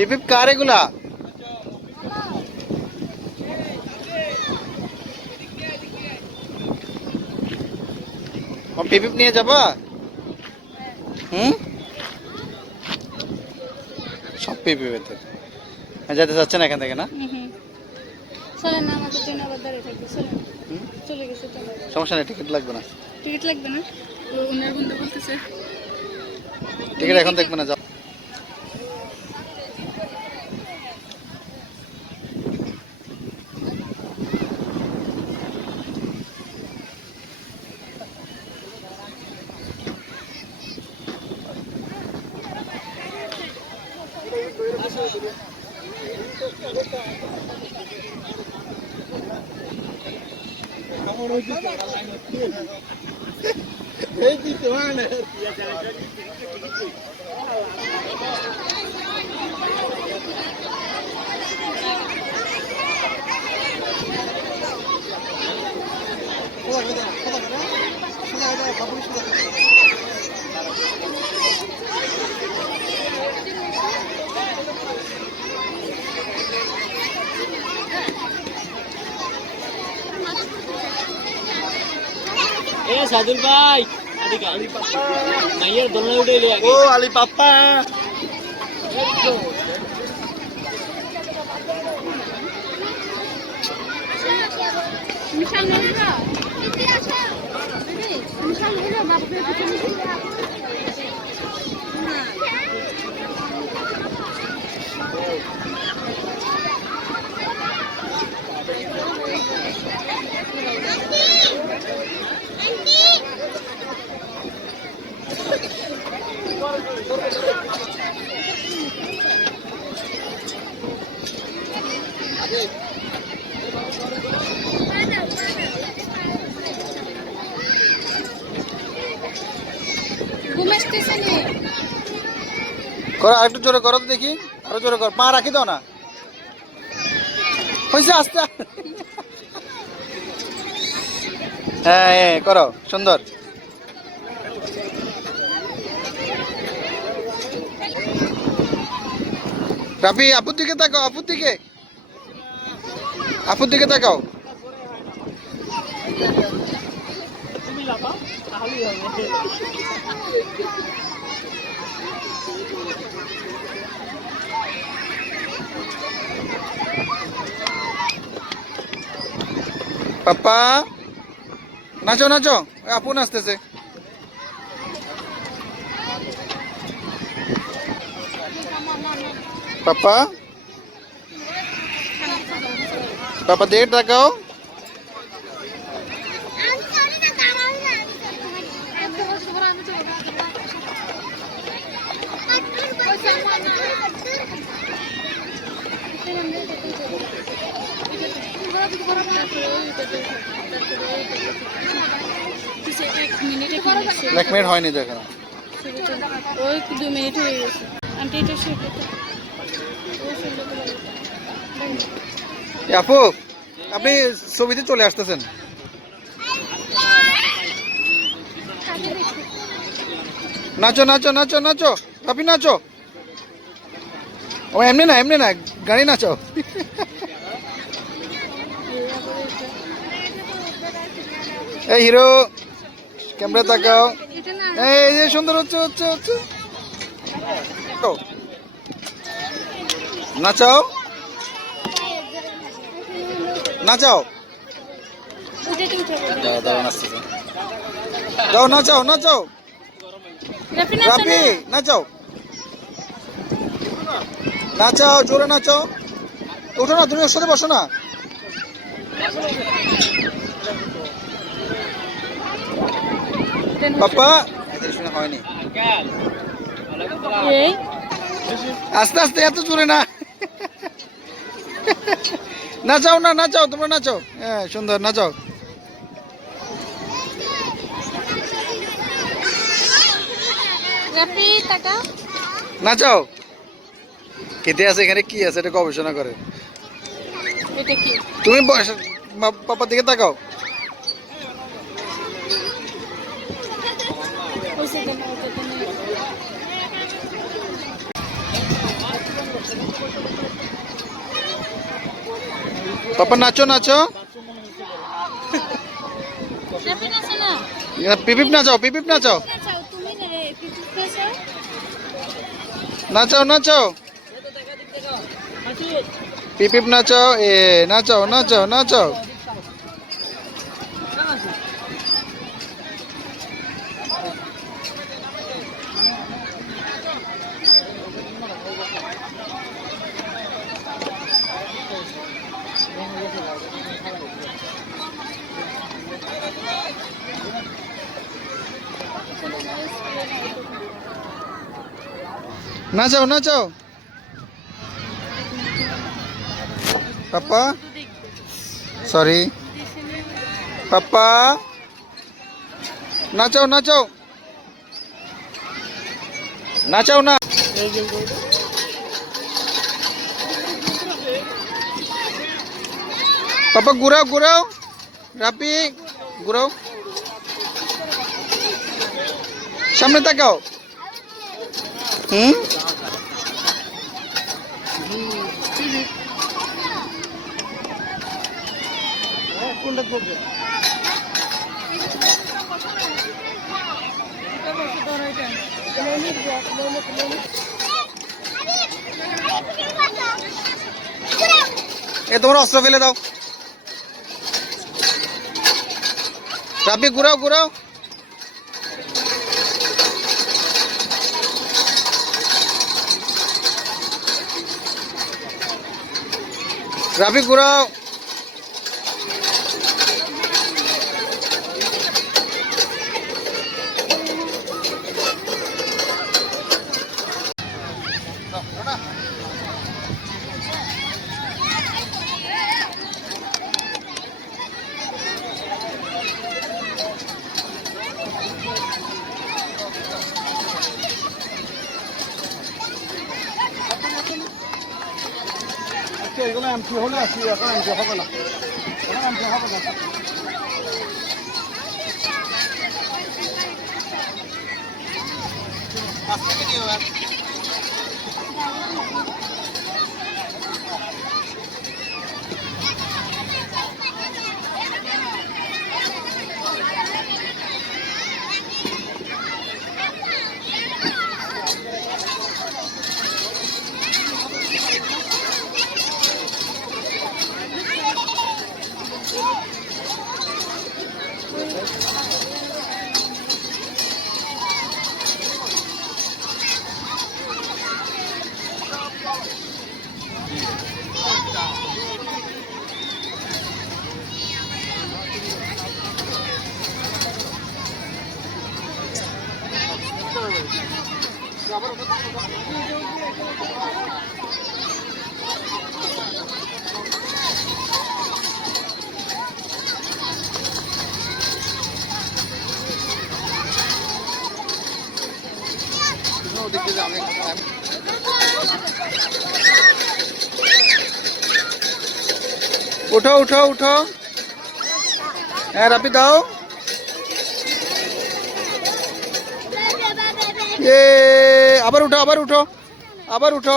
পিপিপ কার এগুলা? পিপিপ নিয়ে যাবা? সব পিপিপ যেতে চাচ্ছে না এখান থেকে না? সমস্যা নেই, টিকিট লাগবে না। টিকিট লাগবে না? ওনার বন্ধু বলতেছে টিকিট এখন দেখবে না, যাও। সাদুল ভাই মাইয়ের দোলনা উঠে এলে ও আলি পাপ্পা মিশাল নেবা মিশাল নেবা বাপরে পিছনে করো, একটু জোরে করো তো দেখি, আরো জোরে কর, পা রাখি দাও না, হয়েছে আস্তে। হ্যাঁ হ্যাঁ করো, সুন্দর। রাফি আপুর দিকে তাকাও, আপুর দিকে, আপুর দিকে তাকাও। তুমি লাপা তাহলেই হবে। পাপ্পা নাচো নাচো, আপু নাচতেছে। পাপ্পা পাপ্পা দেখ তাকাও। এক মিনিট হয়নি দেখেন, ওই 2 মিনিট হয়ে গেছে। আন্টি এটা আপু আপনি ছবিতে চলে আসতেছেন। নাচো নাচো নাচো নাচো, আপনি নাচো। ও এমনি না, এমনি না, গাড়ি নাচো। এই হিরো ক্যামেরা তাকাও, এই যে সুন্দর হচ্ছে হচ্ছে হচ্ছে, নাচাও নাচাও, যাও নাচাও নাচাও, রাফি নাচাও নাচাও, জোরে নাচাও। ওঠো না, তুমি ওর সাথে বসো না। পাপ্পা হয়নি, আস্তে আস্তে, এত জোরে না। নাচাও না, নাচাও, তোমরা নাচাও, হ্যাঁ সুন্দর নাচাও। নাচাও। কেটে আছে এখানে, কি আছে এটা গবেষণা করে। তুমি পাপার দিকে তাকাও। পাপা নাচো নাচো রাফিন আছে না? পিপিপ নাচাও পিপিপ নাচাও চাও তুমি না কিছু খাও। নাচাও নাচাও পিপিপ নাচাও এ নাচাও নাচাও নাচাও নাচাও নাচাও পাপা সরি পাপা নাচাও নাচাও নাচাও না পাপা ঘুরাও ঘুরাও রাপি ঘুরাও সামনে তাকাও হুম এ তোমার অস্ত্র ফেলে দাও রাপি ঘুরাও ঘুরাও রাফি ঘুরাও এগুলো এমপি হলে আসি এখন এমপি হবে না এখন এমপি হবে না কাছ থেকে নিও আর उठो उठो उठो रापी दाओ ये आबार उठो आबार उठो आबार उठो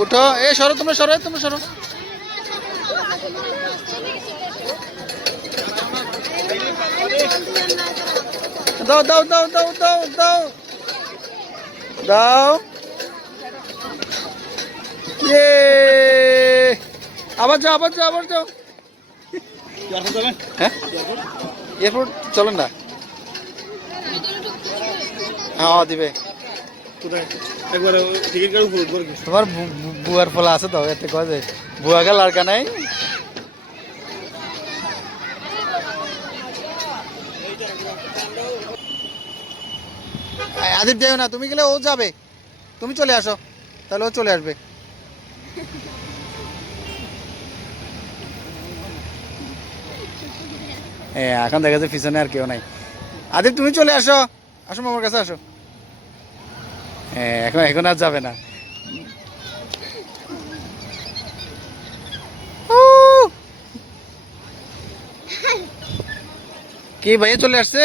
उठो ए सरो तुम्हें सरो दाओ दाओ दाओ दाओ दाओ दाओ दाओ ये আবার যাও হ্যাঁ এয়ারপোর্ট চলেন না হ্যাঁ দিবে তোমার বুয়ার ফলা আছে তো এতে কয়ে বুয়া গা লড়কা নাই আদিব যাও না তুমি গেলে ও যাবে তুমি চলে আসো তাহলে ও চলে আসবে এখন দেখা যায় পিছনে আর কেউ নাই আদিব তুমি চলে আসো আসো মামার কাছে আসো এখন আর যাবে না কি ভাইয়া চলে আসছে